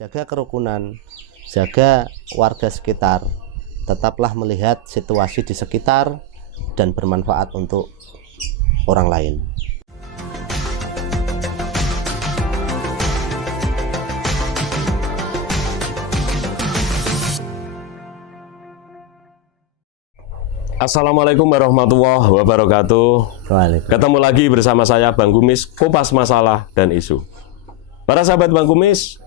jaga kerukunan, jaga warga sekitar, tetaplah melihat situasi di sekitar dan bermanfaat untuk orang lain. Assalamualaikum warahmatullahi wabarakatuh. Ketemu lagi bersama saya Bang Kumis, kupas masalah dan isu. Para sahabat Bang Kumis,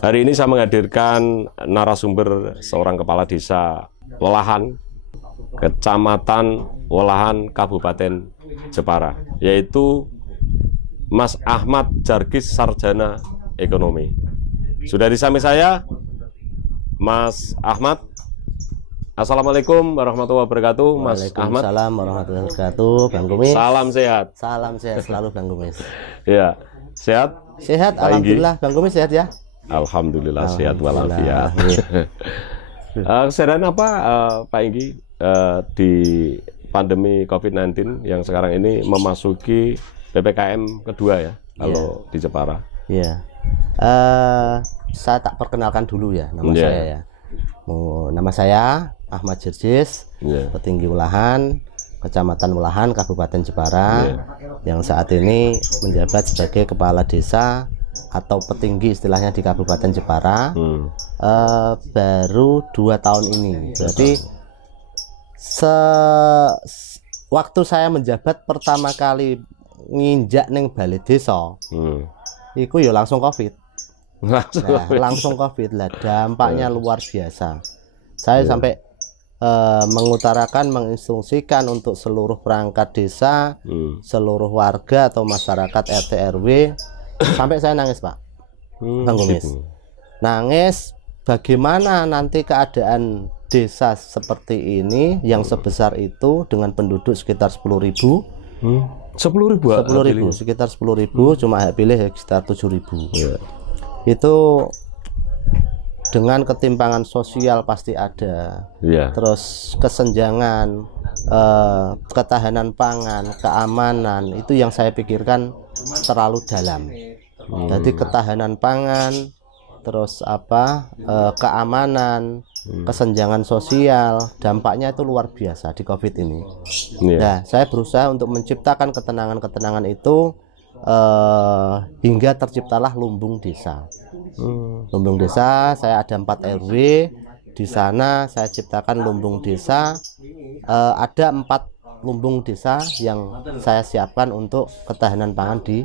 hari ini saya menghadirkan narasumber seorang kepala desa Welahan, Kecamatan Welahan, Kabupaten Jepara, yaitu Mas Ahmad Jargis, Sarjana Ekonomi. Sudah di samping saya, Mas Ahmad. Assalamualaikum warahmatullahi wabarakatuh, Mas Ahmad. Waalaikumsalam warahmatullahi wabarakatuh, Bang Kumis. Salam sehat. Salam sehat selalu, Bang Kumis. Ya, sehat? Sehat, alhamdulillah. Bang Kumis sehat ya? Alhamdulillah sehat walafiat. Kesadaran apa, Pak Inggi, di pandemi COVID-19 yang sekarang ini memasuki PPKM kedua ya, kalau di Jepara? Iya. Saya tak perkenalkan dulu ya nama saya ya. Nama saya Ahmad Jargis, petinggi Welahan, Kecamatan Welahan, Kabupaten Jepara, yang saat ini menjabat sebagai kepala desa atau petinggi istilahnya di Kabupaten Jepara. Baru 2 tahun ini. Jadi waktu saya menjabat pertama kali nginjak neng balai desa, itu ya langsung COVID. Langsung COVID lah, dampaknya luar biasa. Saya sampai mengutarakan, menginstruksikan untuk seluruh perangkat desa, seluruh warga atau masyarakat RT RW, sampai saya nangis, Pak. Bang Kumis. Nangis bagaimana nanti keadaan desa seperti ini yang sebesar itu dengan penduduk sekitar 10.000. 10.000 sekitar 10.000, cuma hak pilih sekitar 7.000. Itu dengan ketimpangan sosial pasti ada, terus kesenjangan, ketahanan pangan, keamanan, itu yang saya pikirkan terlalu dalam. Jadi ketahanan pangan, terus keamanan, kesenjangan sosial, dampaknya itu luar biasa di COVID ini. Nah, saya berusaha untuk menciptakan ketenangan-ketenangan itu, hingga terciptalah lumbung desa. Lumbung desa, saya ada 4 RW di sana. Saya ciptakan lumbung desa. Ada 4 lumbung desa yang saya siapkan untuk ketahanan pangan di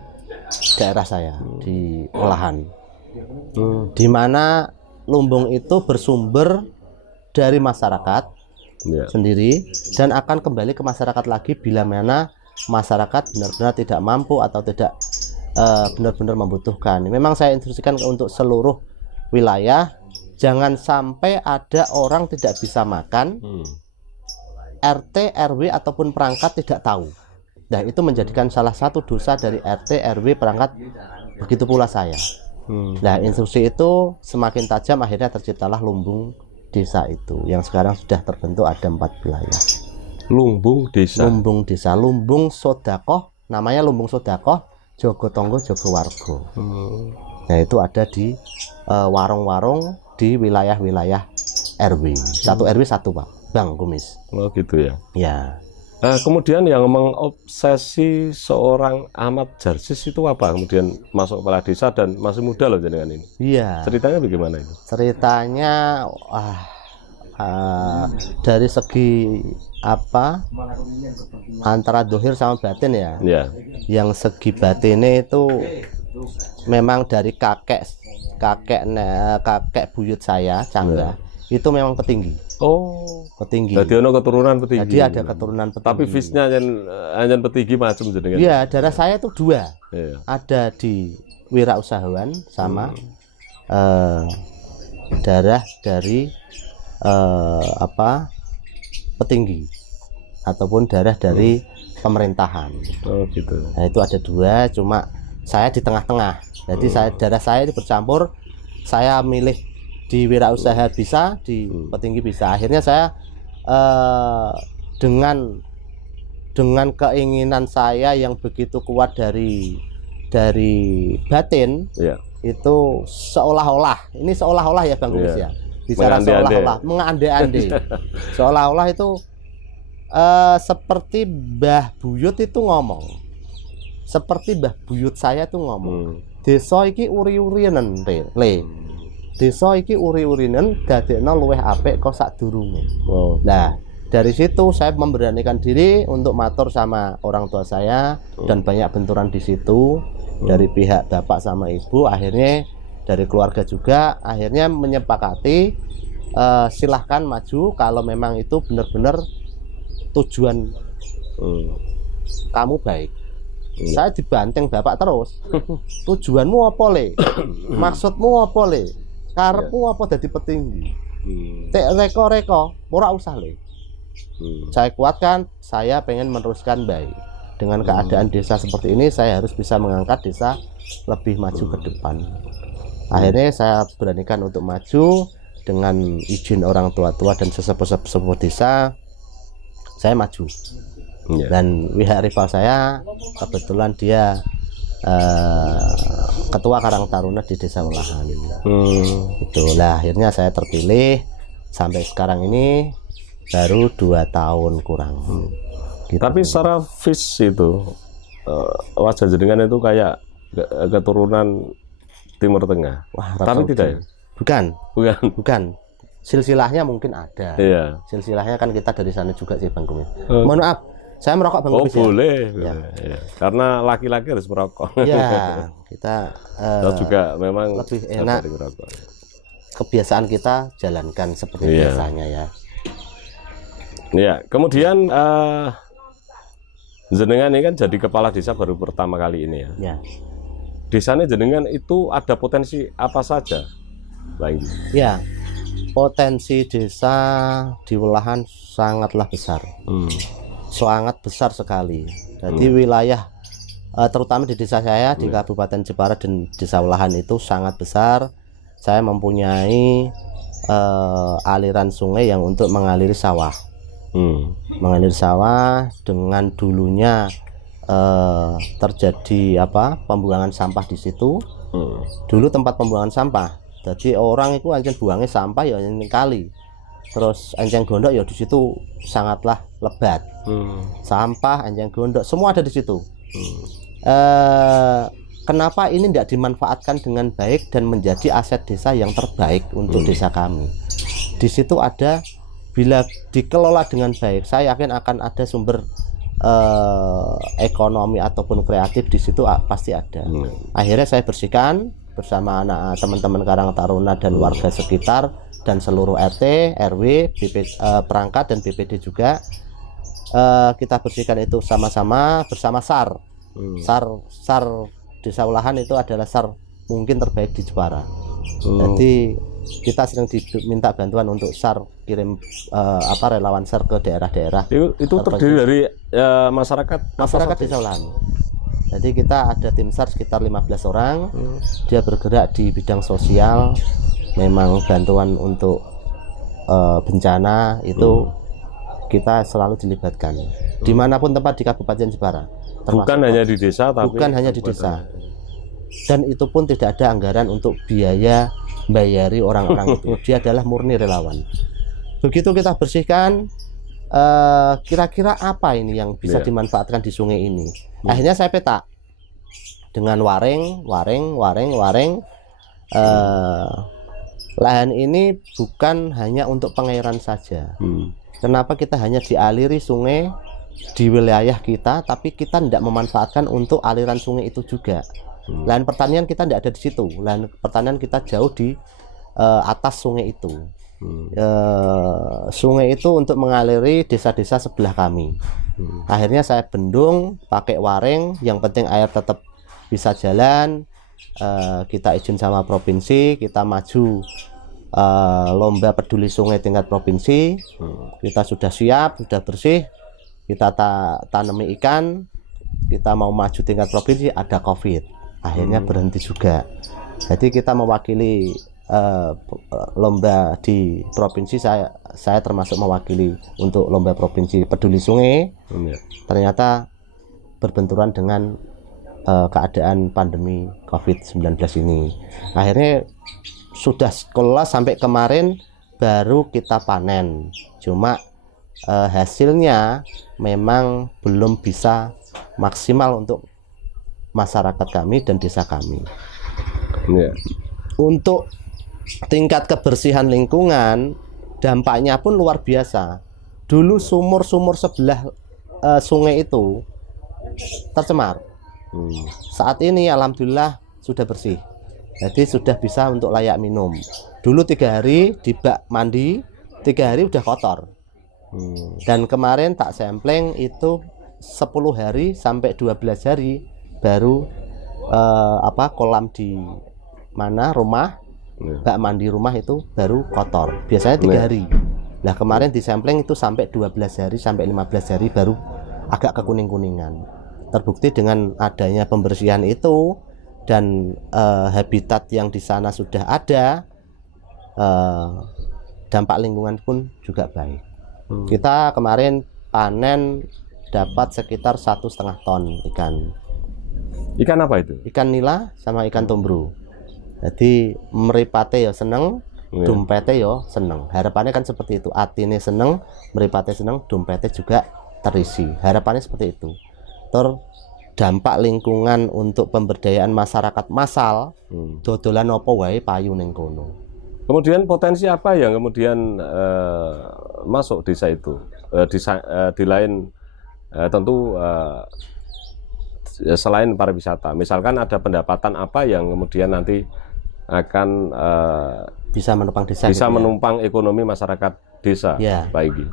daerah saya di Welahan, di mana lumbung itu bersumber dari masyarakat sendiri dan akan kembali ke masyarakat lagi bila mana masyarakat benar-benar tidak mampu atau tidak benar-benar membutuhkan. Memang saya instruksikan untuk seluruh wilayah, jangan sampai ada orang tidak bisa makan, RT, RW ataupun perangkat tidak tahu. Nah, itu menjadikan salah satu dosa dari RT, RW, perangkat, begitu pula saya. Nah, instruksi itu semakin tajam, akhirnya terciptalah lumbung desa itu, yang sekarang sudah terbentuk ada 4 wilayah. Lumbung desa, lumbung sodakoh, namanya lumbung sodakoh Jogo Tonggo Jogo Wargo. Nah, itu ada di warung-warung di wilayah-wilayah RW. 1 RW 1, Pak, Bang Kumis. Oh gitu ya. Ya. Kemudian yang mengobsesi seorang Ahmad Jargis itu apa? Kemudian masuk kepala desa dan masih muda loh jenengan ini. Iya. Ceritanya bagaimana itu? Ceritanya, dari segi antara dohir sama batin ya. Yang segi batinnya itu memang dari kakek buyut saya, Cangga, itu memang petinggi. Petinggi. Jadi ada keturunan petinggi. Jadi ada keturunan petinggi. Tapi visnya hanya petinggi macam jenengan. Iya, darah saya itu 2. Ada di wirausahawan sama darah dari petinggi ataupun darah dari pemerintahan. Gitu. Nah, itu ada 2, cuma saya di tengah-tengah. Jadi darah saya itu bercampur. Saya milih di wirausaha bisa, di petinggi bisa. Akhirnya saya dengan keinginan saya yang begitu kuat dari batin, itu seolah-olah, ini seolah-olah ya Bang Kumis ya, bicara seolah-olah, mengandai-andai, seolah-olah itu seperti Mbah Buyut itu ngomong, seperti Mbah Buyut saya itu ngomong, desa iki uri-urinen le, desa iki uri-urinen dadekno luweh apik kok sadurunge. Nah, dari situ saya memberanikan diri untuk matur sama orang tua saya dan banyak benturan di situ dari pihak bapak sama ibu. Akhirnya dari keluarga juga akhirnya menyepakati silahkan maju kalau memang itu benar-benar tujuan kamu baik. Saya dibanting bapak terus. Tujuanmu apa le? Maksudmu apa le? Karepmu apa dadi petinggi? Tek reko-reko ora usah le. Saya kuatkan, saya pengen meneruskan baik. Dengan keadaan desa seperti ini, saya harus bisa mengangkat desa lebih maju ke depan. Akhirnya saya beranikan untuk maju dengan izin orang tua-tua dan sesepuh-sesepuh desa. Saya maju. Dan pihak rival saya kebetulan dia ketua Karang Taruna di Desa Welahan. Itulah akhirnya saya terpilih sampai sekarang ini. Baru 2 tahun kurang. Gitu. Tapi secara itu wajah jenengan itu kayak keturunan Timur Tengah. Wah, tapi tidak ya? Bukan. Silsilahnya mungkin ada. Iya. Silsilahnya kan kita dari sana juga sih Bang Kumis. Mohon maaf, saya merokok Bang Kumis. Boleh. Ya. Ya. Karena laki-laki harus merokok. Ya, kita juga memang lebih enak. Kebiasaan kita jalankan seperti biasanya ya. Ya, kemudian jenengan ini kan jadi kepala desa baru pertama kali ini ya. Ya. Desanya jenengan itu ada potensi apa saja, Bang? Ya, potensi desa di Welahan sangatlah besar, sangat besar sekali. Jadi wilayah, terutama di desa saya di Kabupaten Jepara dan Desa Welahan itu sangat besar. Saya mempunyai aliran sungai yang untuk mengaliri sawah. Mengalir sawah dengan dulunya terjadi pembuangan sampah di situ. Dulu tempat pembuangan sampah, jadi orang itu anjing buangnya sampah ya ini kali, terus anjing gondok ya di situ sangatlah lebat. Sampah, anjing gondok semua ada di situ. Kenapa ini tidak dimanfaatkan dengan baik dan menjadi aset desa yang terbaik untuk desa kami? Di situ ada, bila dikelola dengan baik, saya yakin akan ada sumber ekonomi ataupun kreatif di situ pasti ada. Akhirnya saya bersihkan bersama anak teman-teman Karang Taruna dan warga sekitar dan seluruh RT, RW, perangkat dan BPD juga. Kita bersihkan itu sama-sama bersama SAR. SAR Desa Welahan itu adalah SAR mungkin terbaik di Jepara. Jadi kita sering diminta bantuan untuk SAR kirim relawan SAR ke daerah-daerah. Itu terdiri dari masyarakat Desa Welahan. Jadi kita ada tim SAR sekitar 15 orang. Dia bergerak di bidang sosial. Memang bantuan untuk bencana itu kita selalu dilibatkan. Dimanapun tempat di Kabupaten Jepara. Bukan hanya di desa, tapi bukan hanya di desa. Dan itu pun tidak ada anggaran untuk biaya bayari orang-orang itu. Dia adalah murni relawan. Begitu kita bersihkan, kira-kira apa ini yang bisa dimanfaatkan di sungai ini? Akhirnya saya peta dengan waring. Lahan ini bukan hanya untuk pengairan saja. Kenapa kita hanya dialiri sungai di wilayah kita, tapi kita tidak memanfaatkan untuk aliran sungai itu juga. Lahan pertanian kita tidak ada di situ. Lahan pertanian kita jauh di atas sungai itu. Sungai itu untuk mengaliri desa-desa sebelah kami. Akhirnya saya bendung pakai waring. Yang penting air tetap bisa jalan. Kita izin sama provinsi, kita maju lomba peduli sungai tingkat provinsi. Kita sudah siap, sudah bersih. Kita tanami ikan. Kita mau maju tingkat provinsi, ada COVID. Akhirnya berhenti juga. Jadi kita mewakili lomba di provinsi. Saya termasuk mewakili untuk lomba provinsi peduli sungai. Ternyata berbenturan dengan keadaan pandemi COVID-19 ini. Akhirnya sudah kelola sampai kemarin baru kita panen. Cuma hasilnya memang belum bisa maksimal untuk masyarakat kami dan desa kami. Untuk tingkat kebersihan lingkungan, dampaknya pun luar biasa. Dulu sumur-sumur sebelah sungai itu tercemar. Saat ini alhamdulillah sudah bersih. Jadi sudah bisa untuk layak minum. Dulu 3 hari di bak mandi, 3 hari udah kotor. Dan kemarin tak sampling itu 10 hari sampai 12 hari baru kolam di mana rumah, bak mandi rumah itu baru kotor. Biasanya 3 hari. Nah kemarin di sampling itu sampai 12 hari sampai 15 hari baru agak kekuning-kuningan. Terbukti dengan adanya pembersihan itu dan habitat yang di sana sudah ada, dampak lingkungan pun juga baik. Kita kemarin panen dapat sekitar 1,5 ton ikan. Ikan apa itu? Ikan nila sama ikan tombro. Jadi meripate ya seneng, dompete ya seneng. Harapannya kan seperti itu. Atine seneng, meripate seneng, dompete juga terisi. Harapannya seperti itu. Dampak lingkungan untuk pemberdayaan masyarakat massal, dodolan opo wae payu ning kono. Kemudian potensi apa yang kemudian masuk desa itu? Di lain tentu selain pariwisata, misalkan ada pendapatan apa yang kemudian nanti akan bisa menopang desa, bisa gitu menumpang ekonomi masyarakat desa, ya. Pak Igi.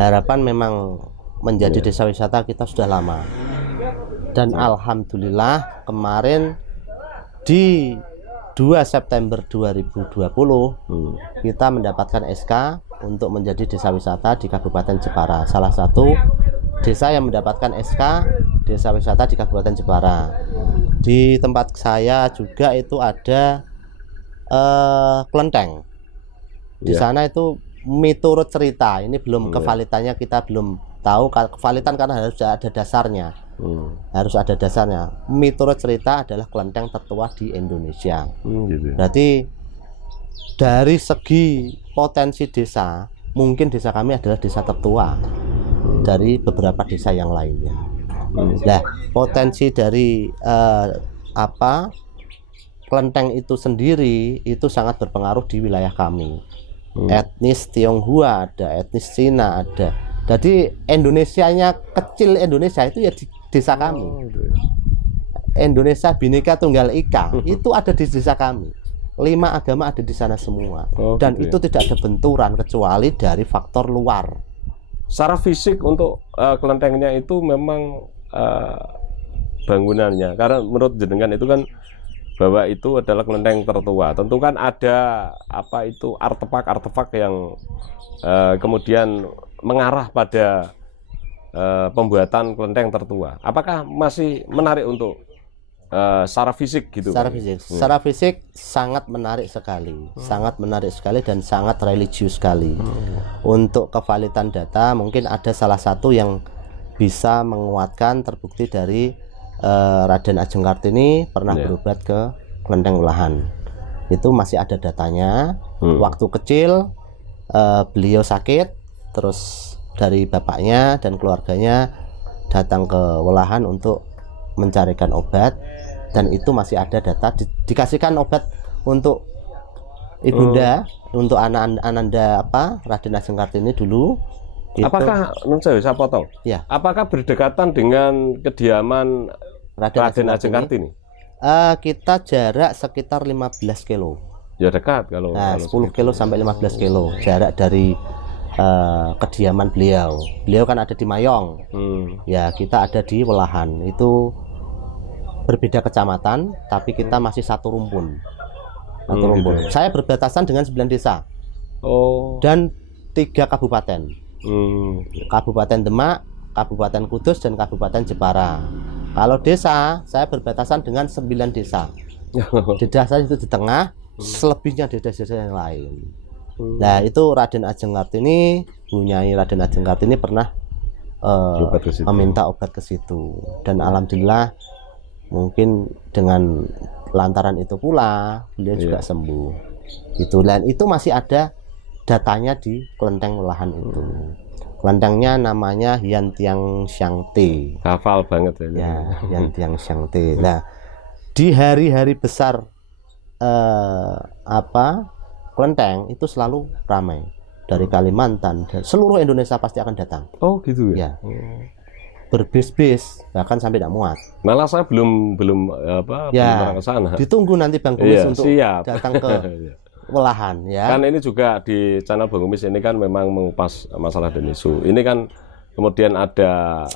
Harapan memang menjadi desa wisata kita sudah lama, dan alhamdulillah kemarin di 2 September 2020 kita mendapatkan SK untuk menjadi desa wisata di Kabupaten Jepara. Salah satu desa yang mendapatkan SK desa wisata di Kabupaten Jepara. Di tempat saya juga itu ada kelenteng. Di sana itu miturut cerita, ini belum kevalitannya kita belum tahu kevalitan karena harus ada dasarnya. Harus ada dasarnya. Miturut cerita adalah kelenteng tertua di Indonesia. Gitu. Berarti dari segi potensi desa, mungkin desa kami adalah desa tertua dari beberapa desa yang lainnya. Nah, potensi dari kelenteng itu sendiri itu sangat berpengaruh di wilayah kami. Etnis Tionghoa ada, etnis Cina ada. Jadi Indonesianya kecil, Indonesia itu ya di desa kami. Indonesia Bhinneka Tunggal Ika itu ada di desa kami. 5 agama ada di sana semua. Dan itu tidak ada benturan kecuali dari faktor luar. Secara fisik untuk kelentengnya itu memang bangunannya, karena menurut jenengan itu kan bahwa itu adalah kelenteng tertua. Tentu kan ada artefak yang kemudian mengarah pada pembuatan kelenteng tertua. Apakah masih menarik untuk secara fisik gitu? Secara fisik sangat menarik sekali, sangat menarik sekali dan sangat religius sekali. Untuk kevalitan data mungkin ada salah satu yang bisa menguatkan, terbukti dari Raden Ajeng Kartini pernah berobat ke kelenteng Ulahan. Itu masih ada datanya. Waktu kecil beliau sakit, terus dari bapaknya dan keluarganya datang ke Welahan untuk mencarikan obat, dan itu masih ada data dikasihkan obat untuk ibunda, untuk ananda Raden Ajeng Kartini dulu. Apakah saya potong? Ya. Apakah berdekatan dengan kediaman Raden Ajeng Kartini? Kita jarak sekitar 15 kilo. Ya dekat kalau 10 kilo sampai 15 kilo jarak dari kediaman beliau. Beliau kan ada di Mayong. Ya, kita ada di Welahan. Itu berbeda kecamatan, tapi kita masih satu rumpun. Gitu. Saya berbatasan dengan 9 desa. Dan 3 kabupaten. Kabupaten Demak, Kabupaten Kudus, dan Kabupaten Jepara. Kalau desa, saya berbatasan dengan 9 desa. Desa itu di tengah, selebihnya desa-desa yang lain. Nah, itu Raden Ajeng Kartini, Bunyai Raden Ajeng Kartini pernah meminta obat ke situ. Dan alhamdulillah mungkin dengan lantaran itu pula beliau juga sembuh. Itu, dan itu masih ada datanya di kelenteng Welahan itu. Kelentengnya namanya Hian Tiang Siang Te. Hafal banget ya. Hian Tiang Siang Te. Nah, di hari-hari besar kelenteng itu selalu ramai. Dari Kalimantan, dari seluruh Indonesia pasti akan datang. Oh gitu ya. Berbis-bis, bahkan sampai tidak muat. Malah saya belum belum ke sana. Ditunggu nanti Bang Kumis untuk datang ke Welahan ya. Kan ini juga di channel Bang Kumis ini kan memang mengupas masalah dan isu. Ini kan kemudian ada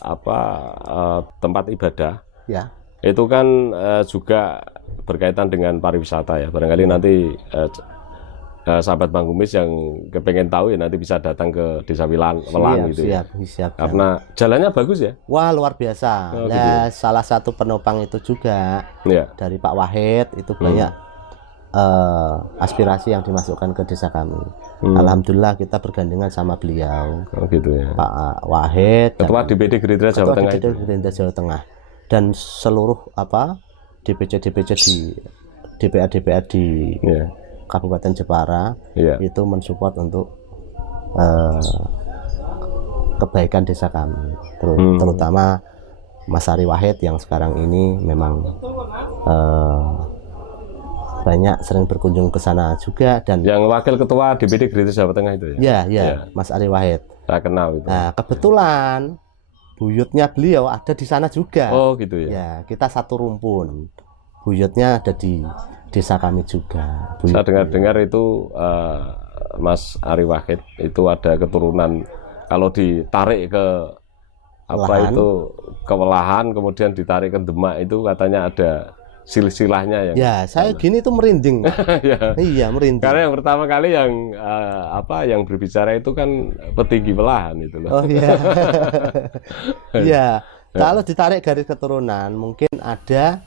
tempat ibadah. Ya. Itu kan juga berkaitan dengan pariwisata ya. Barangkali nanti sahabat Bang Kumis yang kepengen tahu ya nanti bisa datang ke Desa Welan gitu ya. Siap. Karena jalannya bagus ya. Wah, luar biasa. Nah, gitu. Salah satu penopang itu juga dari Pak Wahid itu banyak aspirasi yang dimasukkan ke desa kami. Alhamdulillah kita bergandengan sama beliau. Oh gitu ya. Pak Wahid, Ketua DPD Gerindra Jawa Tengah. Ketua DPD Gerindra Jawa Tengah. Dan seluruh DPC di DPA di Kabupaten Jepara itu mensupport untuk kebaikan desa kami, terutama Mas Ari Wahid yang sekarang ini memang banyak sering berkunjung ke sana juga. Dan yang wakil ketua DPD Gerindra Jawa Tengah itu ya? Ya, Mas Ari Wahid. Saya kenal itu. Nah, kebetulan buyutnya beliau ada di sana juga. Oh gitu ya? Ya, kita satu rumpun. Buyutnya ada di desa kami juga. Saya dengar-dengar itu Mas Ari Wahid itu ada keturunan, kalau ditarik ke ke Welahan kemudian ditarik ke Demak itu katanya ada silsilahnya yang. Ya, saya gini itu merinding. Iya, merinding. Karena yang pertama kali yang yang berbicara itu kan petinggi Welahan itu loh. Oh iya. Iya. Kalau ditarik garis keturunan mungkin ada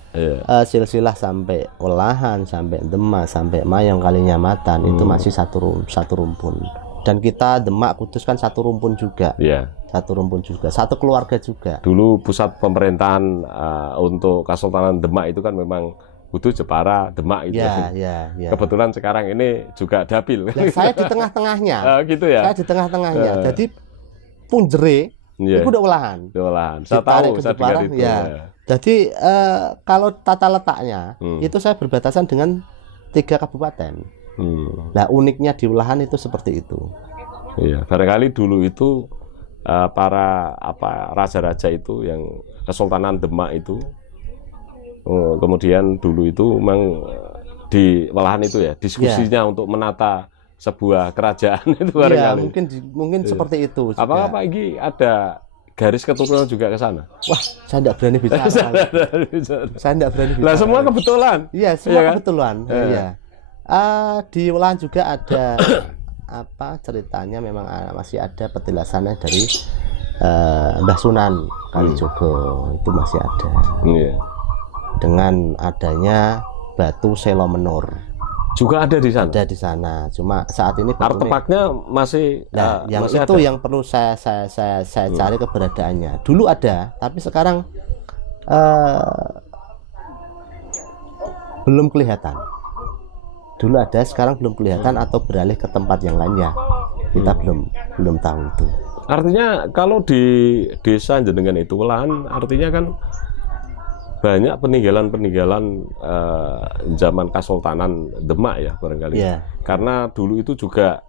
silsilah sampai Welahan, sampai Demak, sampai Mayang Kalinyamatan itu masih satu rumpun. Dan kita Demak Kudus kan satu rumpun juga. Satu rumpun juga, satu keluarga juga. Dulu pusat pemerintahan untuk Kesultanan Demak itu kan memang Kudus, Jepara, Demak itu. Ya. Kebetulan sekarang ini juga Dapil. Nah, saya di tengah-tengahnya. Gitu ya. Saya di tengah-tengahnya. Jadi Punjere itu udah Welahan. Saya tahu, saya dengar itu. Jadi kalau tata letaknya itu saya berbatasan dengan 3 kabupaten. Nah, uniknya di Welahan itu seperti itu. Iya, barangkali dulu itu para raja-raja itu yang Kesultanan Demak itu kemudian dulu itu memang di Welahan itu ya diskusinya untuk menata sebuah kerajaan itu barangkali. Mungkin seperti itu juga. Apakah ini ada garis keturunan juga ke sana? Wah, saya tidak berani bicara. Saya tidak berani bicara. Lah semua kebetulan. Iya, semua kebetulan. Iya. Di Welahan juga ada ceritanya memang masih ada petilasannya dari Mbah Sunan Kalijogo itu masih ada. Dengan adanya batu Selo Menur. Juga ada di sana. Ada di sana. Cuma saat ini artefaknya masih. Nah, yang masih itu ada. yang perlu saya cari keberadaannya. Dulu ada, tapi sekarang belum kelihatan. Dulu ada, sekarang belum kelihatan atau beralih ke tempat yang lainnya. Kita belum tahu itu. Artinya kalau di desa jenengan itu Welahan, artinya kan banyak peninggalan-peninggalan zaman Kesultanan Demak ya barangkali. Karena dulu itu juga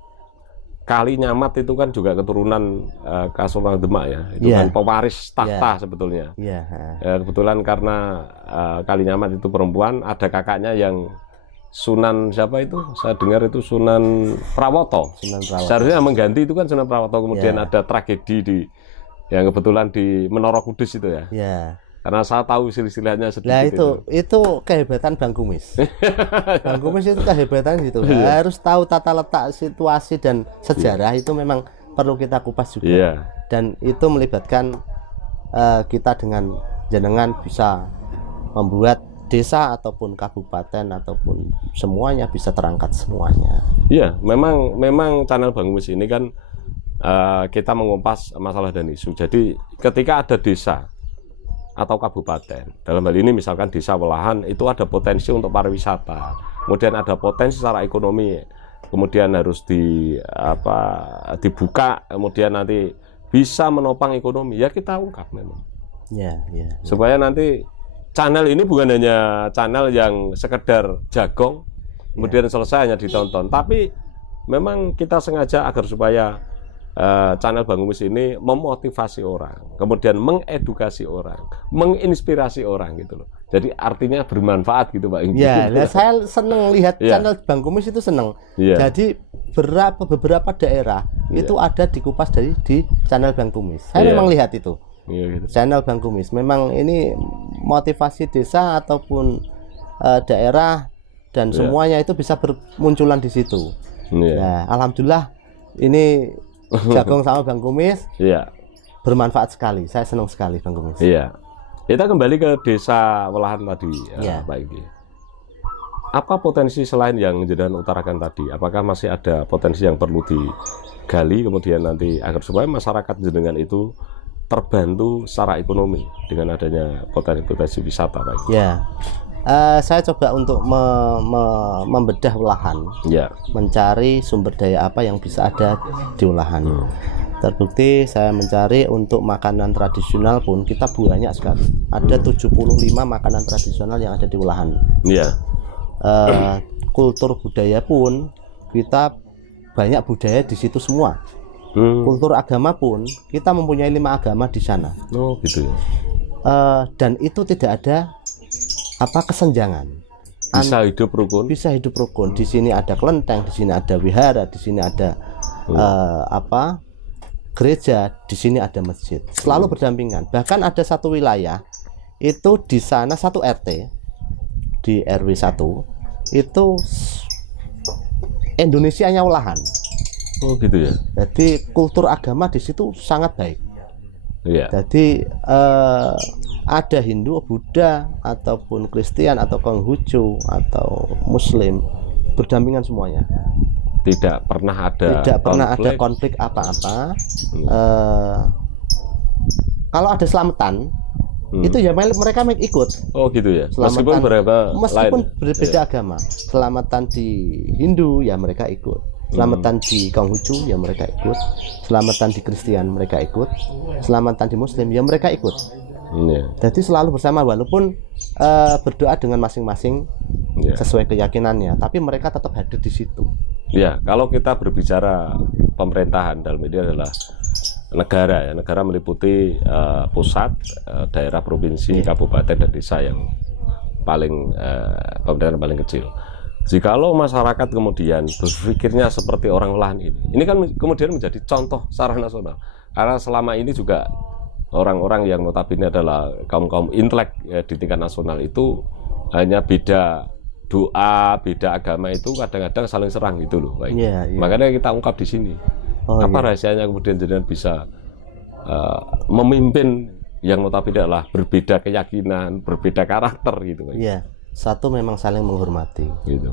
Kalinyamat itu kan juga keturunan Kesultanan Demak ya. Itu kan pewaris tahta sebetulnya. Kebetulan karena Kalinyamat itu perempuan, ada kakaknya yang Sunan siapa itu? Saya dengar itu Sunan Prawoto. Seharusnya mengganti itu kan Sunan Prawoto. Kemudian ada tragedi yang kebetulan di Menara Kudus itu ya. Karena saya tahu silsilahnya sedikit. Nah itu kehebatan Bang Kumis. Bang Kumis itu kehebatan gitu. Harus tahu tata letak, situasi dan sejarah itu memang perlu kita kupas juga. Dan itu melibatkan kita dengan jenengan bisa membuat desa ataupun kabupaten ataupun semuanya bisa terangkat semuanya. Iya, memang channel Bang Kumis ini kan kita mengupas masalah dan isu. Jadi ketika ada desa atau kabupaten, dalam hal ini misalkan desa Welahan itu ada potensi untuk pariwisata, kemudian ada potensi secara ekonomi, kemudian harus dibuka, kemudian nanti bisa menopang ekonomi, ya kita ungkap memang. Ya. Supaya nanti channel ini bukan hanya channel yang sekedar jagong, kemudian selesai hanya ditonton, tapi memang kita sengaja agar supaya channel Bang Kumis ini memotivasi orang, kemudian mengedukasi orang, menginspirasi orang gitu loh. Jadi artinya bermanfaat gitu Pak. Ya, saya seneng lihat channel Bang Kumis itu seneng. Jadi beberapa daerah itu ada dikupas di channel Bang Kumis. Saya memang lihat itu. Gitu. Channel Bang Kumis memang ini motivasi desa ataupun daerah dan semuanya itu bisa bermunculan di situ. Nah, alhamdulillah ini Jagong sama Bang Kumis bermanfaat sekali. Saya senang sekali Bang Kumis. Kita kembali ke desa Welahan tadi, Pak Igi. Apa potensi selain yang Jenengan utarakan tadi? Apakah masih ada potensi yang perlu digali kemudian nanti agar supaya masyarakat Jenengan itu terbantu secara ekonomi dengan adanya potensi wisata, Pak Igi? Saya coba untuk membedah Welahan, mencari sumber daya apa yang bisa ada di Welahan. Terbukti saya mencari untuk makanan tradisional pun kita banyak sekali. Ada 75 makanan tradisional yang ada di Welahan. Kultur budaya pun kita banyak budaya di situ semua. Kultur agama pun kita mempunyai 5 agama di sana. Gitu ya. Dan itu tidak ada kesenjangan. Bisa hidup rukun. Bisa hidup rukun. Di sini ada kelenteng, di sini ada wihara, di sini ada gereja, di sini ada masjid. Selalu berdampingan. Bahkan ada satu wilayah itu di sana satu RT di RW 1 itu Indonesianya Welahan. Gitu ya. Jadi kultur agama di situ sangat baik. Jadi ada Hindu, Buddha, ataupun Kristen, atau Konghucu, atau Muslim, berdampingan semuanya. Tidak pernah ada konflik apa-apa. Kalau ada selamatan, itu ya mereka ikut. Gitu ya. Selamatan, meskipun berbeda lain. agama. Selamatan di Hindu ya mereka ikut. Selamatan di Konghucu ya mereka ikut. Selamatan di Kristen mereka ikut. Selamatan di Muslim ya mereka ikut. Jadi selalu bersama walaupun berdoa dengan masing-masing sesuai keyakinannya, tapi mereka tetap hadir di situ. Kalau kita berbicara pemerintahan dalam ini adalah negara, negara meliputi pusat, daerah, provinsi, kabupaten dan desa yang paling pemerintahan paling kecil. Jikalau masyarakat kemudian berpikirnya seperti orang Welahan ini kan kemudian menjadi contoh secara nasional. Karena selama ini juga orang-orang yang notabene adalah kaum intelek di tingkat nasional itu hanya beda doa, beda agama itu kadang-kadang saling serang gitu loh, Pak. Makanya kita ungkap di sini. Apa rahasianya kemudian Jenengan bisa memimpin yang notabene adalah berbeda keyakinan, berbeda karakter gitu, Pak. Satu memang saling menghormati. Gitu.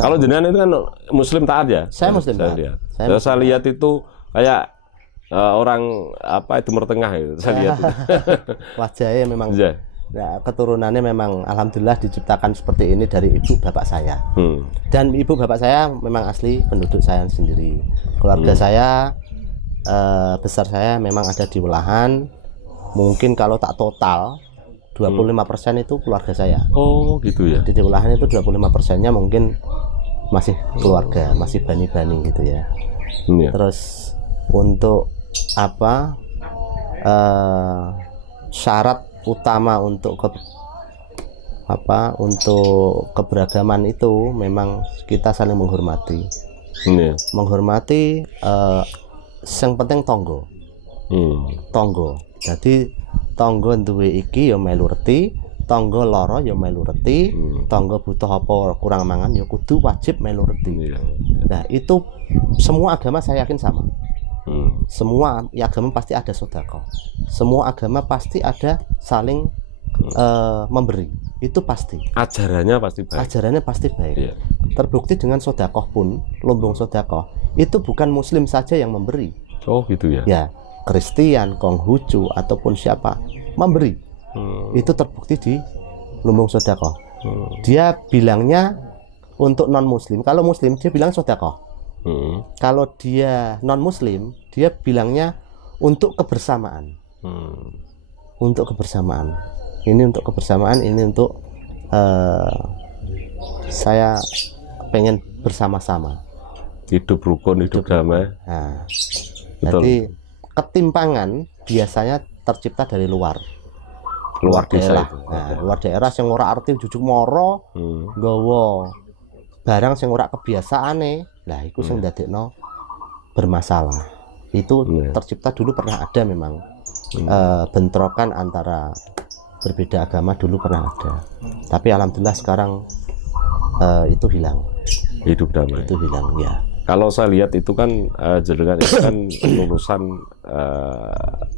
Kalau Jenengan itu kan Muslim taat ya? Saya Muslim taat. Saya lihat itu kayak orang Timur Tengah itu. Saya lihat. Wajahnya memang. Keturunannya memang alhamdulillah diciptakan seperti ini dari ibu bapak saya. Dan ibu bapak saya memang asli penduduk saya sendiri. Keluarga saya besar saya memang ada di Welahan. Mungkin kalau tak total 25% itu keluarga saya. Gitu ya. Di Welahan itu 25%-nya mungkin masih keluarga, masih bani-bani gitu ya. Terus untuk syarat utama untuk untuk keberagaman itu memang kita saling menghormati. Menghormati yang penting tonggo. Tonggo. Jadi tonggo duwe iki ya melu reti, tonggo loro ya melu reti, tonggo butuh apa kurang mangan ya kudu wajib melu reti. Nah, itu semua agama saya yakin sama. Semua agama pasti ada sedekah. Semua agama pasti ada saling memberi. Itu pasti. Ajarannya pasti baik. Ajarannya pasti baik. Terbukti dengan sedekah pun, lumbung sedekah itu bukan Muslim saja yang memberi. Oh gitu ya. Ya, Kristen, Konghucu ataupun siapa memberi. Itu terbukti di lumbung sedekah. Dia bilangnya untuk non muslim. Kalau muslim dia bilang sedekah. Kalau dia non muslim dia bilangnya untuk kebersamaan. Untuk kebersamaan. Ini untuk kebersamaan, ini untuk saya pengen bersama-sama. Hidup rukun, hidup damai. Nah, jadi ketimpangan biasanya tercipta dari luar desa daerah. itu. Nah, luar daerah sing ora arti jujuk moro, nggawa barang sing ora kebiasaane. Lah iku sing ndadekno bermasalah. Itu tercipta dulu pernah ada memang. Bentrokan antara berbeda agama dulu pernah ada. Tapi alhamdulillah sekarang itu hilang. Hidup damai. Itu hilang ya. Kalau saya lihat itu kan jenengan itu kan lulusan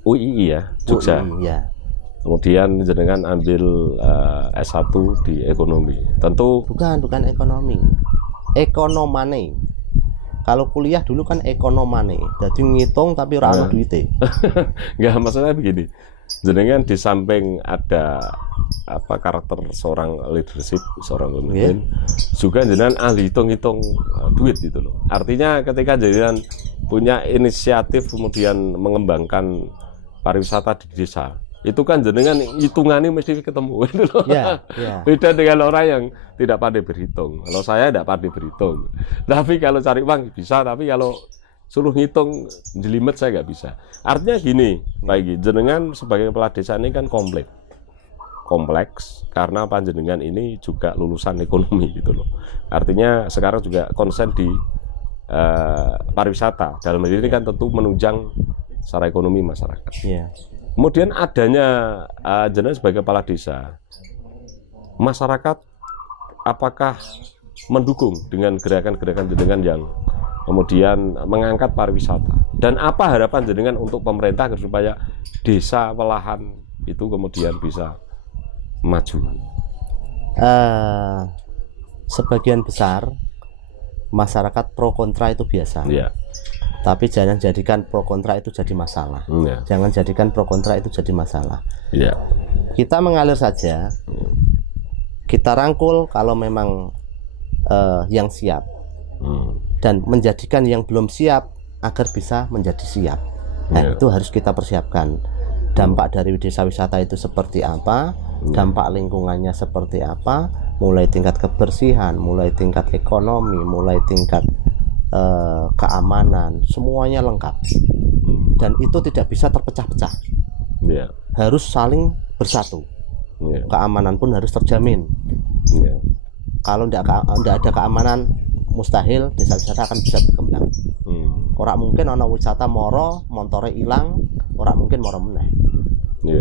UII ya, Jogja. Ya. Kemudian jenengan ambil S1 di ekonomi. Tentu bukan ekonomi. Ekonomane. Kalau kuliah dulu kan ekonomane. Jadi ngitung tapi ora ana duite. Enggak, maksudnya begini. Jenengan di samping ada karakter seorang leadership, seorang pemimpin, juga jenengan ahli hitung-hitung duit gitu loh. Artinya ketika jenengan punya inisiatif kemudian mengembangkan pariwisata di desa, itu kan jenengan hitungannya mesti ketemu gitu loh. Beda dengan orang yang tidak pandai berhitung. Kalau saya tidak pandai berhitung. Tapi kalau cari uang bisa, tapi kalau suruh ngitung jelimet saya nggak bisa. Artinya gini, Pak Igi, jenengan sebagai kepala desa ini kan kompleks karena panjenengan ini juga lulusan ekonomi gitu loh. Artinya sekarang juga konsen di pariwisata. Dalam hal ini kan tentu menunjang secara ekonomi masyarakat. Kemudian adanya jenengan sebagai kepala desa, masyarakat apakah mendukung dengan gerakan-gerakan jenengan yang kemudian mengangkat pariwisata? Dan apa harapan jenengan untuk pemerintah supaya desa Welahan itu kemudian bisa maju? Sebagian besar masyarakat pro kontra itu biasa. Tapi jangan jadikan pro kontra itu jadi masalah. Jangan jadikan pro kontra itu jadi masalah. Kita mengalir saja. Kita rangkul kalau memang yang siap. Dan menjadikan yang belum siap agar bisa menjadi siap. Nah, itu harus kita persiapkan. Dampak dari desa wisata itu seperti apa? Dampak lingkungannya seperti apa? Mulai tingkat kebersihan, mulai tingkat ekonomi, mulai tingkat keamanan, semuanya lengkap. Dan itu tidak bisa terpecah-pecah. Harus saling bersatu. Keamanan pun harus terjamin. Kalau tidak ada keamanan, mustahil desa wisata akan bisa berkembang. Orang mungkin ana wisata moro, montore hilang, orang mungkin moro meneh.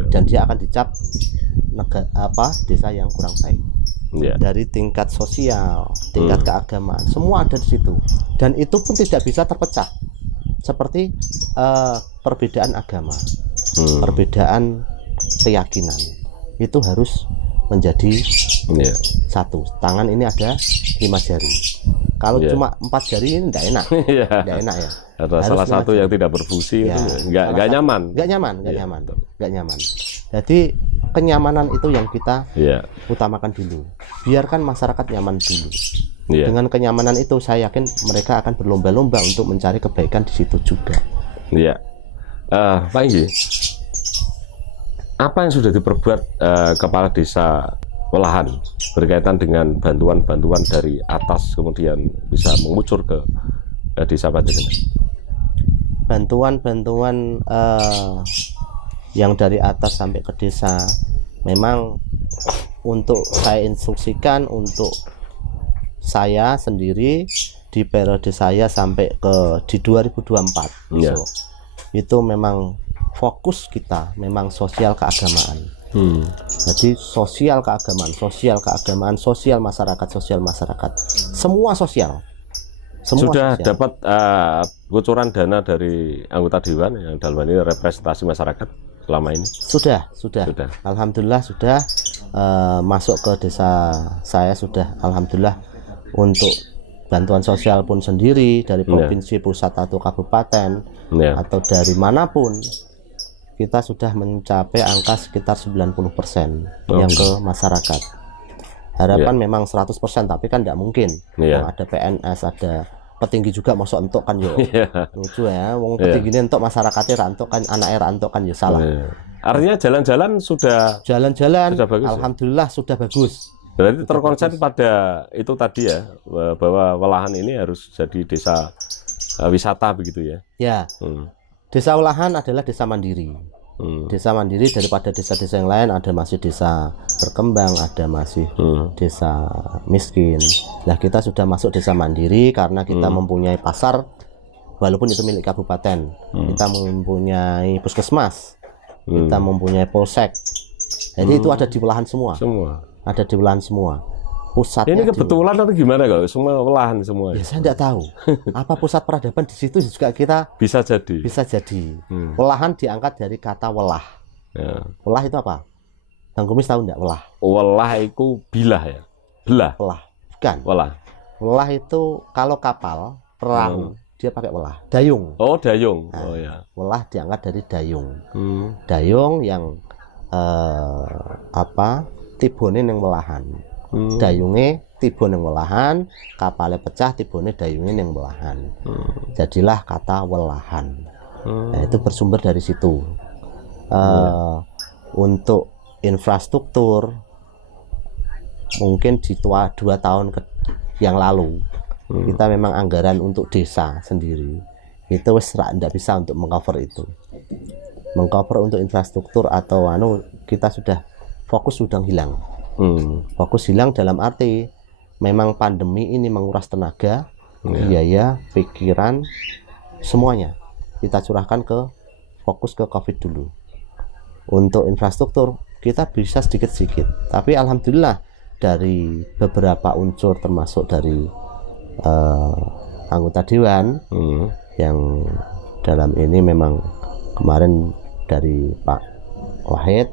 Dan dia akan dicap desa yang kurang baik. Dari tingkat sosial, tingkat keagamaan, semua ada di situ. Dan itu pun tidak bisa terpecah. Seperti perbedaan agama, perbedaan keyakinan, itu harus menjadi satu. Tangan ini ada 5 jari. Kalau cuma 4 jari ini tidak enak. Tidak enak ya. Ada salah satu yang tidak berfungsi, nggak nyaman. Nggak nyaman. Jadi kenyamanan itu yang kita utamakan dulu. Biarkan masyarakat nyaman dulu. Dengan kenyamanan itu saya yakin mereka akan berlomba-lomba untuk mencari kebaikan di situ juga. Pak Igi, apa yang sudah diperbuat kepala desa Welahan berkaitan dengan bantuan-bantuan dari atas kemudian bisa mengucur ke desa panjenengan? Bantuan-bantuan yang dari atas sampai ke desa memang untuk saya instruksikan untuk saya sendiri di periode saya sampai di 2024 itu memang fokus kita memang sosial keagamaan. Jadi sosial keagamaan, sosial masyarakat, semua sosial. Sudah sosial. Dapat bocoran dana dari anggota dewan yang dalam ini representasi masyarakat selama ini? Sudah. Alhamdulillah sudah masuk ke desa saya sudah. Alhamdulillah untuk bantuan sosial pun sendiri dari provinsi, pusat atau kabupaten, atau dari manapun, kita sudah mencapai angka sekitar 90% yang ke masyarakat. Harapan memang 100%, tapi kan tidak mungkin. Ada PNS, ada petinggi juga masuk entuk kan yo. Lucu ya, wong petinggi ini entuk masyarakatnya rantuk kan, anaknya rantuk kan yo salah. Artinya jalan-jalan sudah bagus, alhamdulillah sudah bagus. Berarti terkonsen pada itu tadi ya, bahwa Welahan ini harus jadi desa wisata begitu ya? Ya, desa Welahan adalah desa mandiri. Desa mandiri daripada desa-desa yang lain, ada masih desa berkembang, ada masih desa miskin. Nah, kita sudah masuk desa mandiri karena kita mempunyai pasar, walaupun itu milik kabupaten. Kita mempunyai puskesmas, kita mempunyai polsek. Jadi itu ada di Welahan semua. Ada di Welahan semua. Pusatnya ini kebetulan atau gimana kalau semua Welahan semua? Ya saya tidak tahu. Apa pusat peradaban di situ juga kita bisa jadi. Welahan diangkat dari kata welah. Welah itu apa? Bang Kumis tahu enggak welah? Welah itu bilah ya. Belah. Welah. Bukan. Welah itu kalau kapal perang dia pakai welah. Dayung. Oh, dayung. Welah diangkat dari dayung. Dayung yang tibone ning Welahan. Dayunge tiba ning Welahan, kapalnya pecah, tibone dayunge ning Welahan. Jadilah kata Welahan. Nah, itu bersumber dari situ. Untuk infrastruktur mungkin di 2 tahun yang lalu kita memang anggaran untuk desa sendiri itu wis tidak bisa untuk mengcover itu. Mengcover untuk infrastruktur atau kita sudah fokus sudah hilang. Fokus hilang dalam arti memang pandemi ini menguras tenaga, biaya, pikiran, semuanya kita curahkan fokus ke COVID dulu. Untuk infrastruktur kita bisa sedikit-sedikit, tapi alhamdulillah dari beberapa unsur termasuk dari anggota dewan yang dalam ini memang kemarin dari Pak Wahid,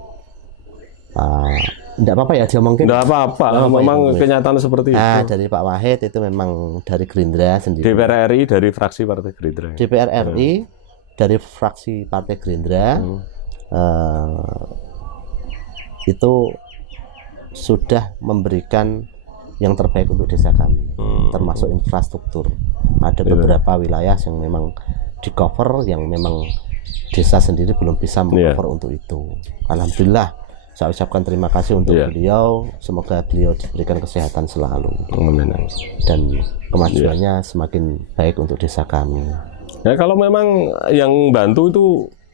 tidak apa-apa ya dia mungkin. Tidak apa-apa, memang kenyataan seperti itu. Dari Pak Wahid itu memang dari Gerindra sendiri. DPR RI dari fraksi Partai Gerindra. DPR RI dari fraksi Partai Gerindra itu sudah memberikan yang terbaik untuk desa kami, termasuk infrastruktur. Ada beberapa wilayah yang memang di cover, yang memang desa sendiri belum bisa meng-cover untuk itu. Alhamdulillah, saya ucapkan terima kasih untuk beliau. Semoga beliau diberikan kesehatan selalu dan kemajuannya semakin baik untuk desa kami. Ya, kalau memang yang bantu itu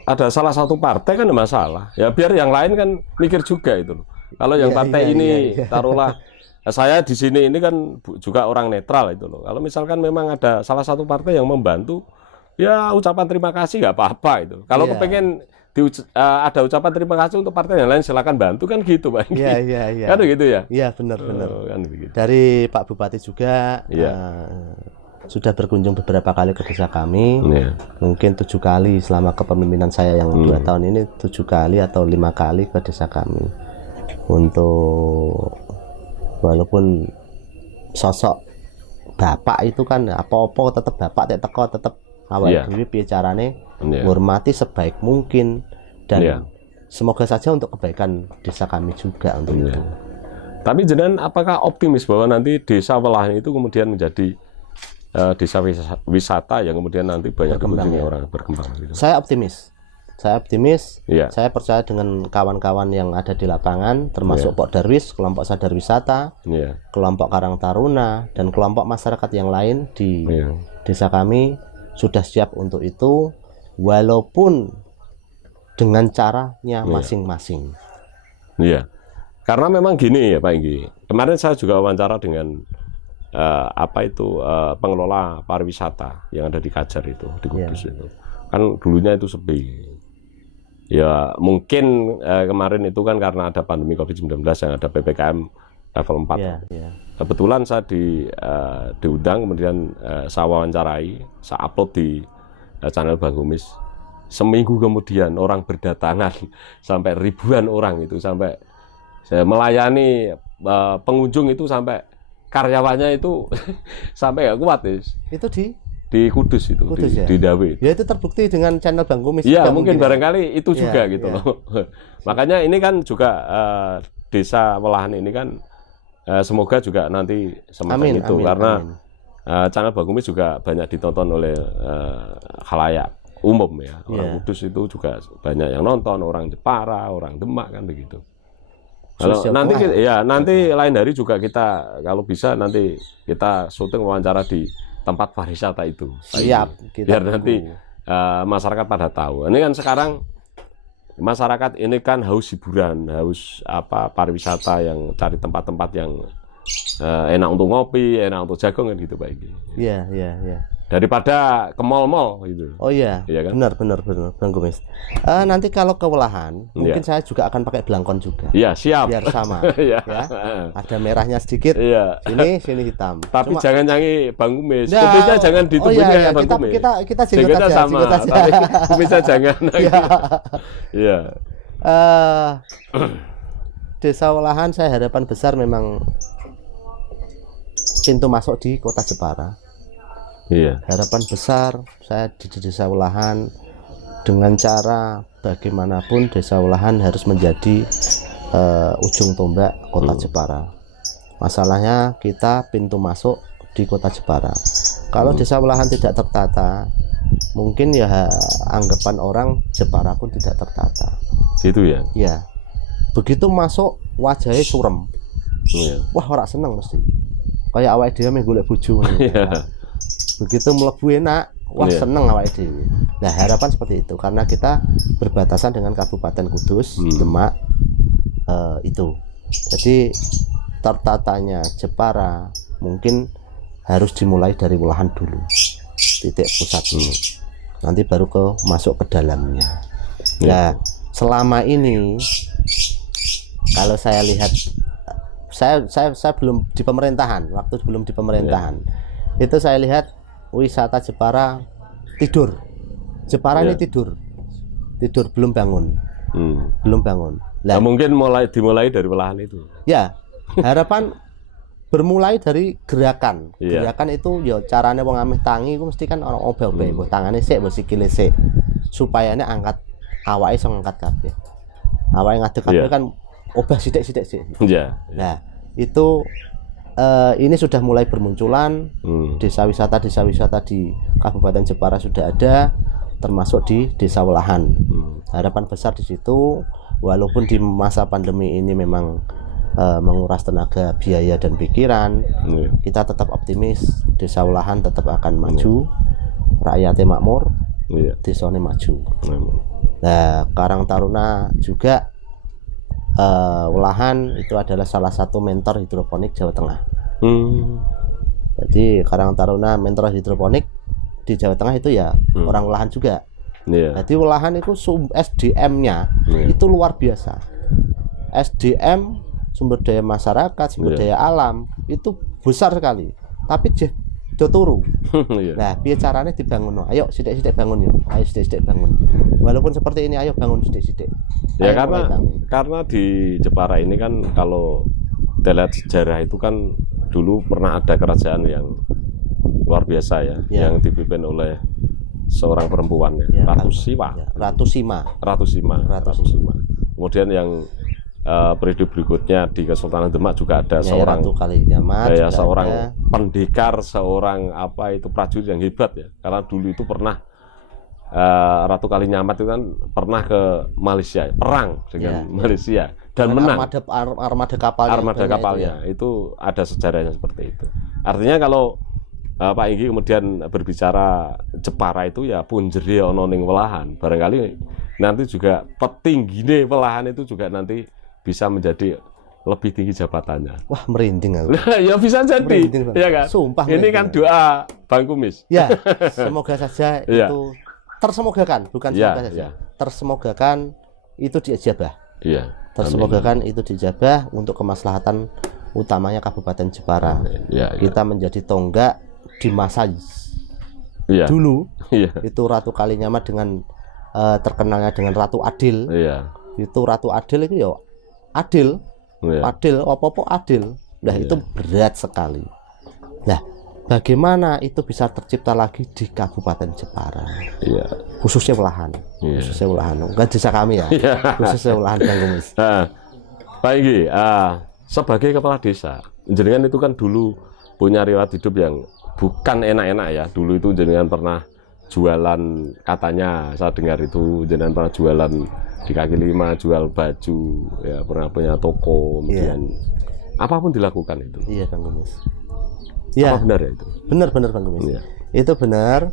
ada salah satu partai kan masalah. Ya biar yang lain kan mikir juga itu loh. Kalau yang partai ini taruhlah saya di sini ini kan juga orang netral itu loh. Kalau misalkan memang ada salah satu partai yang membantu, ya ucapan terima kasih nggak apa-apa itu. Kalau kepengen ada ucapan terima kasih untuk partai yang lain, silakan bantu kan gitu, Pak. Iya. Kan gitu ya? Iya, benar. Kan begitu. Dari Pak Bupati juga sudah berkunjung beberapa kali ke desa kami. Mungkin 7 kali selama kepemimpinan saya yang 2 tahun ini, 7 kali atau 5 kali ke desa kami. Untuk walaupun sosok bapak itu kan apa-apa tetap bapak tetap awal dhewe piye carane menghormati sebaik mungkin dan semoga saja untuk kebaikan desa kami juga untuk itu. Tapi jenengan apakah optimis bahwa nanti desa Welahan itu kemudian menjadi desa wisata yang kemudian nanti banyak dikunjungi orang berkembang gitu? Saya optimis. Saya percaya dengan kawan-kawan yang ada di lapangan, termasuk Pak Darwis, kelompok sadar wisata, kelompok Karang Taruna, dan kelompok masyarakat yang lain di desa kami sudah siap untuk itu, walaupun dengan caranya masing-masing. Karena memang gini ya Pak Inggi, kemarin saya juga wawancara dengan pengelola pariwisata yang ada di Kajar itu, di Kudus itu. Kan dulunya itu sepi. Ya mungkin kemarin itu kan karena ada pandemi COVID-19 yang ada PPKM level 4. Kebetulan saya diundang, kemudian saya wawancarai, saya upload di channel Bang Kumis. Seminggu kemudian orang berdatangan sampai ribuan orang itu, sampai saya melayani pengunjung itu sampai karyawannya itu sampai nggak kuat, Itu di Kudus itu, Kudus, di Dawe. Ya itu terbukti dengan channel Bang Kumis. Iya, mungkin barangkali itu ya, juga gitu loh. Makanya ini kan juga desa Welahan ini kan semoga juga nanti semacam itu, karena channel Bang Kumis juga banyak ditonton oleh khalayak umum ya. Orang Kudus itu juga banyak yang nonton, orang Jepara, orang Demak kan begitu. Kalau nanti nanti lain hari juga kita kalau bisa nanti kita syuting wawancara di tempat pariwisata itu. Siap. Biar nanti masyarakat pada tahu. Ini kan sekarang masyarakat ini kan haus hiburan, haus pariwisata yang cari tempat-tempat yang enak untuk ngopi, enak untuk jagung kan gitu Pak Igi. Iya. Daripada ke mall-mall gitu. Oh iya kan? Benar Bang Kumis. Nanti kalau ke Welahan mungkin saya juga akan pakai belangkon juga. Iya, siap. Biar sama. Ya. Ada merahnya sedikit. Iya. Sini hitam. Tapi jangan nyanyi Bang Kumis. Kumisnya jangan ditubuhnya Bang Kumis. Kita jenggot aja. Sama. Tapi kumisnya jangan. Iya. Desa Welahan saya harapan besar memang pintu masuk di Kota Jepara. Iya. Harapan besar saya di Desa Welahan dengan cara bagaimanapun Desa Welahan harus menjadi ujung tombak Kota Jepara. Masalahnya kita pintu masuk di Kota Jepara. Kalau Desa Welahan tidak tertata, mungkin ya anggapan orang Jepara pun tidak tertata. Gitu ya. Ya. Begitu masuk wajahnya surem. Wah, ora seneng mesti. Kayak awake dhewe golek bojo. Begitu mlebu enak, wah seneng awake dhewe. Nah, harapan seperti itu karena kita berbatasan dengan Kabupaten Kudus, Demak itu. Jadi tertatanya Jepara mungkin harus dimulai dari Welahan dulu. Titik pusat dulu. Nanti baru masuk ke dalamnya. Nah, selama ini kalau saya lihat saya belum di pemerintahan, waktu belum di pemerintahan. Itu saya lihat wisata Jepara tidur. Jepara ini tidur belum bangun. Belum bangun. Nah, mungkin dimulai dari Welahan itu. Ya, harapan bermulai dari gerakan. Gerakan itu ya caranya wong ameh tangi iku mesti kan orang obel-obel, mbok tangane sik, mbok sikile sik. Supayane angkat awake iso ngangkat kabeh. Awake ngadeg kabeh kan obah sithik-sithik sik. Iya. Nah, itu ini sudah mulai bermunculan. Desa wisata di Kabupaten Jepara sudah ada, termasuk di Desa Welahan. Harapan besar di situ, walaupun di masa pandemi ini memang menguras tenaga, biaya dan pikiran, kita tetap optimis Desa Welahan tetap akan maju, rakyatnya makmur, desanya maju. Nah, Karang Taruna juga Welahan itu adalah salah satu mentor hidroponik Jawa Tengah. Jadi Karang Taruna mentor hidroponik di Jawa Tengah itu ya orang Welahan juga. Jadi Welahan itu SDM-nya itu luar biasa. SDM sumber daya masyarakat, sumber daya alam itu besar sekali. Tapi do turu. Nah, piye carane dibangun? Ayo sithik-sithik bangun yuk. Ayo sithik-sithik bangun. Walaupun seperti ini, ayo bangun sithik-sithik. Ya karena di Jepara ini kan kalau kita lihat sejarah itu kan dulu pernah ada kerajaan yang luar biasa ya. Yang dipimpin oleh seorang perempuan Ratu Sima. Kemudian yang periode berikutnya di Kesultanan Demak juga ada seorang seorang pendekar, seorang prajurit yang hebat ya. Karena dulu itu pernah Ratu Kalinyamat itu kan pernah ke Malaysia, perang dengan Malaysia dan menang. Armada kapalnya itu ada sejarahnya seperti itu. Artinya kalau Pak Inggi kemudian berbicara Jepara itu ya punjeri ono ning Welahan, barangkali nanti juga petinggine Welahan itu juga nanti bisa menjadi lebih tinggi jabatannya. Wah, merinding aku. Ya bisa jadi, ya kan? Sumpah. Ini kan doa Bang Kumis. Ya, semoga saja itu tersemogakan, bukan semoga saja. Tersemogakan itu diijabah. Iya. Tersemogakan itu diijabah untuk kemaslahatan utamanya Kabupaten Jepara. Kita menjadi tonggak di masa dulu. Itu Ratu Kalinyamat dengan terkenalnya dengan Ratu Adil. Itu Ratu Adil itu ya adil, apa-apa adil. Nah, itu berat sekali. Nah, bagaimana itu bisa tercipta lagi di Kabupaten Jepara? Iya. Khususnya Welahan. Khususnya Welahan. Enggak desa kami ya. Khususnya Welahan Bang Kumis. Pak Inggi, sebagai kepala desa, jenengan itu kan dulu punya riwayat hidup yang bukan enak-enak ya. Dulu itu jenengan pernah jualan, katanya saya dengar itu jenengan pernah jualan di kaki lima, jual baju, ya pernah punya toko, kemudian apapun dilakukan itu. Iya Bang Kumis. Apa benar ya itu? Benar Bang Kumis. Iya. Itu benar.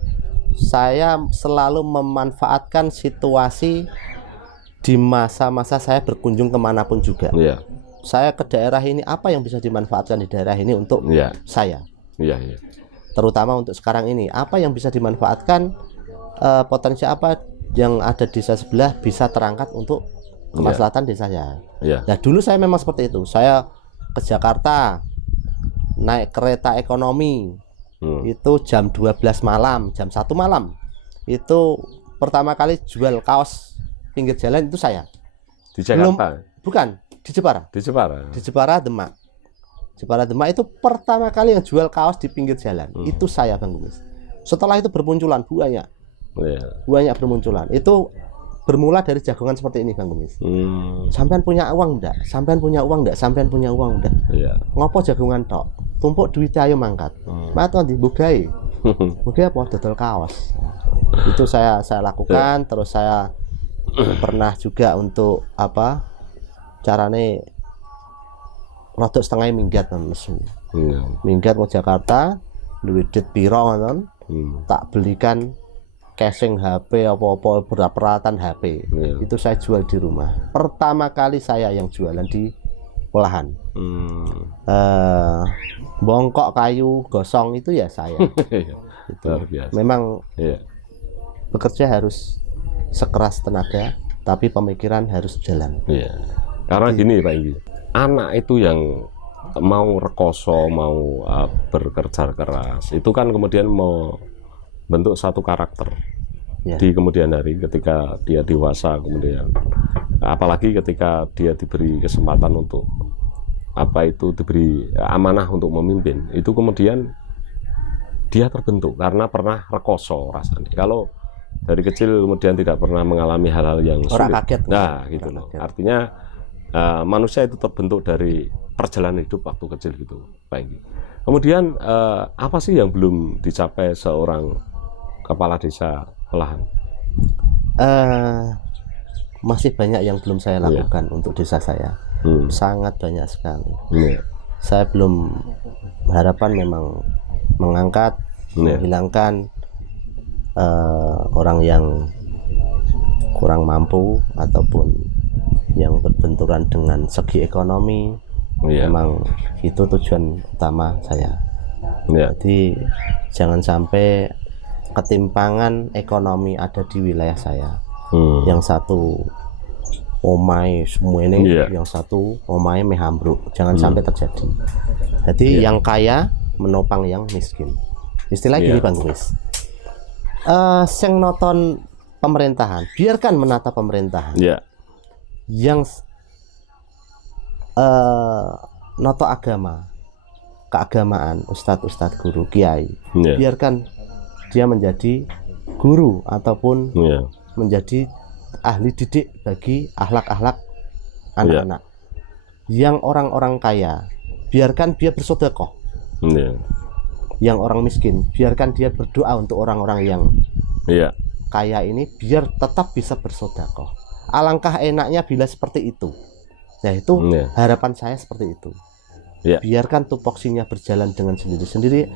Saya selalu memanfaatkan situasi di masa-masa saya berkunjung kemanapun juga. Iya. Saya ke daerah ini, apa yang bisa dimanfaatkan di daerah ini untuk saya. Iya. Terutama untuk sekarang ini, apa yang bisa dimanfaatkan, potensi apa yang ada di desa sebelah bisa terangkat untuk kemaslahatan desanya. Nah, dulu saya memang seperti itu. Saya ke Jakarta naik kereta ekonomi. Itu jam 12 malam, jam 1 malam. Itu pertama kali jual kaos pinggir jalan itu saya. Di Jakarta? Bukan, di Jepara. Di Jepara. Di Jepara Demak. Jepara Demak itu pertama kali yang jual kaos di pinggir jalan. Itu saya Bang Kumis. Setelah itu bermunculan banyak. Banyak bermunculan. Itu bermula dari jagongan seperti ini Bang Kumis. Sampean punya uang enggak? Sampean punya uang enggak? Sampean punya uang enggak? Ngopo jagongan tok? Tumpuk duit ayo mangkat. Matu ndi bugai. Bugai apa dodol kaos. Itu saya lakukan. Terus saya pernah juga untuk apa? Carane rodok setengah minggat nesu. Minggat ke Jakarta, duit piro ngoten. Tak belikan casing HP apa-apa peralatan HP. Itu saya jual di rumah. Pertama kali saya yang jualan di Welahan. Bongkok kayu gosong itu ya saya. Itu memang bekerja harus sekeras tenaga, tapi pemikiran harus jalan. Karena gini Pak Inggi, anak itu yang mau rekoso, mau bekerja keras, itu kan kemudian mau bentuk satu karakter di kemudian hari ketika dia dewasa, kemudian apalagi ketika dia diberi kesempatan untuk diberi amanah untuk memimpin, itu kemudian dia terbentuk karena pernah rekoso rasanya. Kalau dari kecil kemudian tidak pernah mengalami hal-hal yang sulit, kaget, nah gitu loh. Artinya manusia itu terbentuk dari perjalanan hidup waktu kecil gitu, Pak Inggi. Kemudian apa sih yang belum dicapai seorang kepala desa Welahan? Masih banyak yang belum saya lakukan untuk desa saya. Sangat banyak sekali. Saya belum harapan memang mengangkat, menghilangkan orang yang kurang mampu ataupun yang berbenturan dengan segi ekonomi. Memang itu tujuan utama saya. Jadi jangan sampai ketimpangan ekonomi ada di wilayah saya. Yang satu omai semua ini, yang satu omai mehambruk. Jangan sampai terjadi. Jadi yang kaya menopang yang miskin. Istilah gini Bang Kumis. Sing noton pemerintahan, biarkan menata pemerintahan. Yang noto agama, keagamaan, ustadz guru, kiai, biarkan dia menjadi guru ataupun menjadi ahli didik bagi akhlak-akhlak anak-anak. Yang orang-orang kaya, biarkan dia bersedekah. Yang orang miskin, biarkan dia berdoa untuk orang-orang yang kaya ini, biar tetap bisa bersedekah. Alangkah enaknya bila seperti itu. Nah itu harapan saya seperti itu. Biarkan tupoksinya berjalan dengan sendiri-sendiri.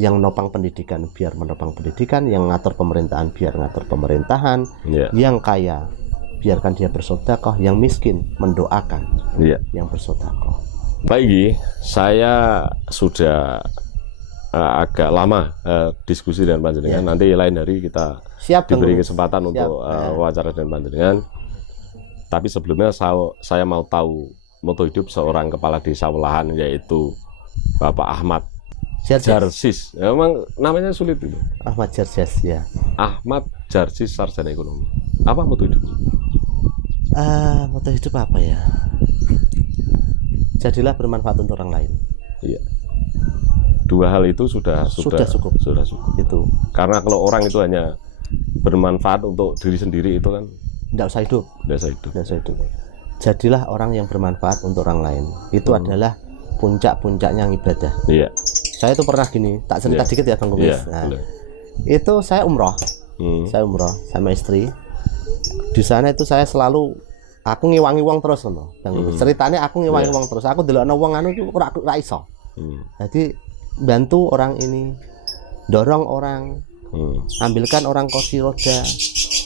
Yang nopang pendidikan biar menopang pendidikan, yang ngatur pemerintahan biar ngatur pemerintahan, yang kaya biarkan dia bersedekah, yang miskin mendoakan yang bersedekah. Pak Inggi, saya sudah agak lama diskusi dengan panjenengan. Nanti lain hari kita diberi kesempatan untuk wawancara dengan panjenengan. Tapi sebelumnya saya mau tahu moto hidup seorang kepala desa Welahan, yaitu Bapak Ahmad Jarsis. Memang namanya sulit itu. Ahmad Jarsis, ya. Ahmad Jarsis, sarjana ekonomi. Apa moto hidup? Moto hidup apa ya? jadilah bermanfaat untuk orang lain. Iya. Dua hal itu sudah cukup. Itu. Karena kalau orang itu hanya bermanfaat untuk diri sendiri itu kan tidak usah hidup. Jadilah orang yang bermanfaat untuk orang lain. Itu adalah puncak-puncaknya ibadah. Iya. Saya itu pernah gini, tak cerita dikit ya Bang Kumis. Nah, itu saya umroh. Saya umroh sama istri. Di sana itu saya selalu aku ngewangi wong terus loh. Ceritanya aku ngewangi wong terus. Aku delokno wong anu iku ora iso. Jadi bantu orang ini, dorong orang, ambilkan orang kursi roda,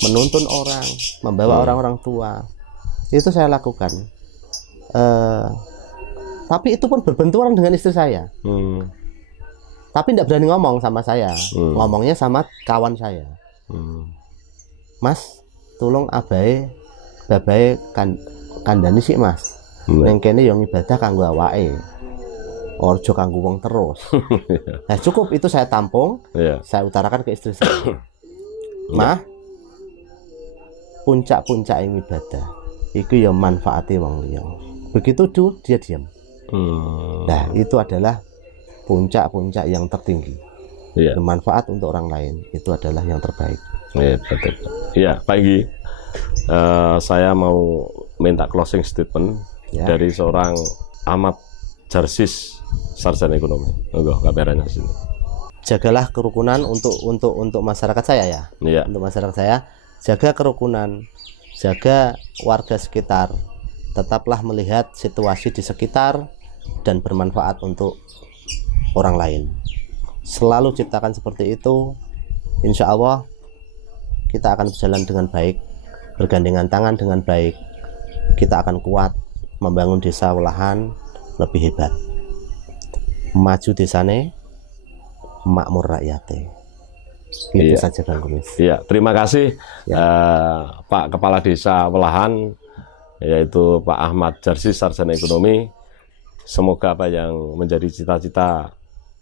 menuntun orang, membawa orang-orang tua. Itu saya lakukan. Tapi itu pun berbenturan dengan istri saya. Tapi tidak berani ngomong sama saya. Ngomongnya sama kawan saya. Mas, tolong abae babae kandhani sik Mas. Ning kene yo ibadah kanggo awake. Orjo kanggo wong terus. Nah, cukup itu saya tampung. Saya utarakan ke istri saya. Mah, puncak-puncak ibadah iku ya manfaati wong liya. Begitu dia diam. Nah, itu adalah puncak-puncak yang tertinggi. Bermanfaat untuk orang lain itu adalah yang terbaik. Iya, betul. Iya, Pak Igi. Saya mau minta closing statement dari seorang Ahmad Jarsis, sarjana ekonomi. Enggak kabarnya sini. Jagalah kerukunan untuk masyarakat saya ya. Untuk masyarakat saya, jaga kerukunan, jaga warga sekitar. Tetaplah melihat situasi di sekitar dan bermanfaat untuk orang lain. Selalu ciptakan seperti itu. Insya Allah kita akan berjalan dengan baik, bergandengan tangan dengan baik. Kita akan kuat membangun desa Welahan lebih hebat. Maju desane, makmur rakyate. Itu saja Bang Kumis. Iya, terima kasih Pak Kepala Desa Welahan, yaitu Pak Ahmad Jarsis, sarjana ekonomi. Semoga apa yang menjadi cita-cita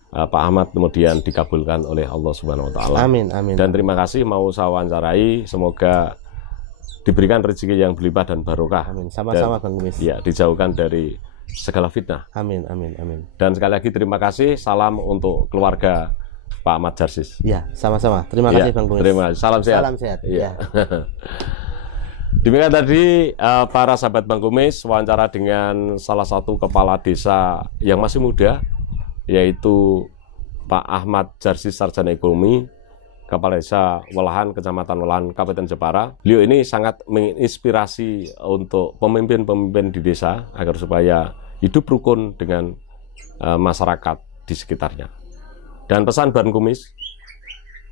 Pak Ahmad kemudian dikabulkan oleh Allah Subhanahu wa taala. Amin, amin. Dan terima kasih mau saya wawancarai, semoga diberikan rezeki yang berlimpah dan barokah. Amin. Sama-sama Bang Kumis. Ya, dijauhkan dari segala fitnah. Amin, amin, amin. Dan sekali lagi terima kasih, salam untuk keluarga Pak Ahmad Jarsis. Ya, sama-sama. Terima kasih Bang Kumis. Terima kasih. Salam sehat. Salam sehat. Ya. Demikian tadi para sahabat Bang Kumis, wawancara dengan salah satu kepala desa yang masih muda, yaitu Pak Ahmad Jarsis, sarjana ekonomi, Kepala Desa Welahan, Kecamatan Welahan, Kabupaten Jepara. Beliau ini sangat menginspirasi untuk pemimpin-pemimpin di desa agar supaya hidup rukun dengan masyarakat di sekitarnya. Dan pesan Bang Kumis,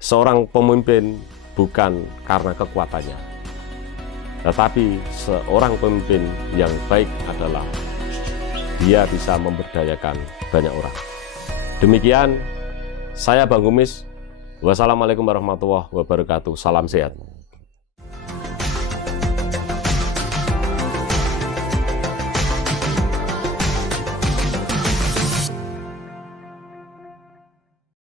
seorang pemimpin bukan karena kekuatannya, tetapi seorang pemimpin yang baik adalah dia bisa memberdayakan banyak orang. Demikian saya Bang Kumis. Wassalamualaikum warahmatullahi wabarakatuh. Salam sehat.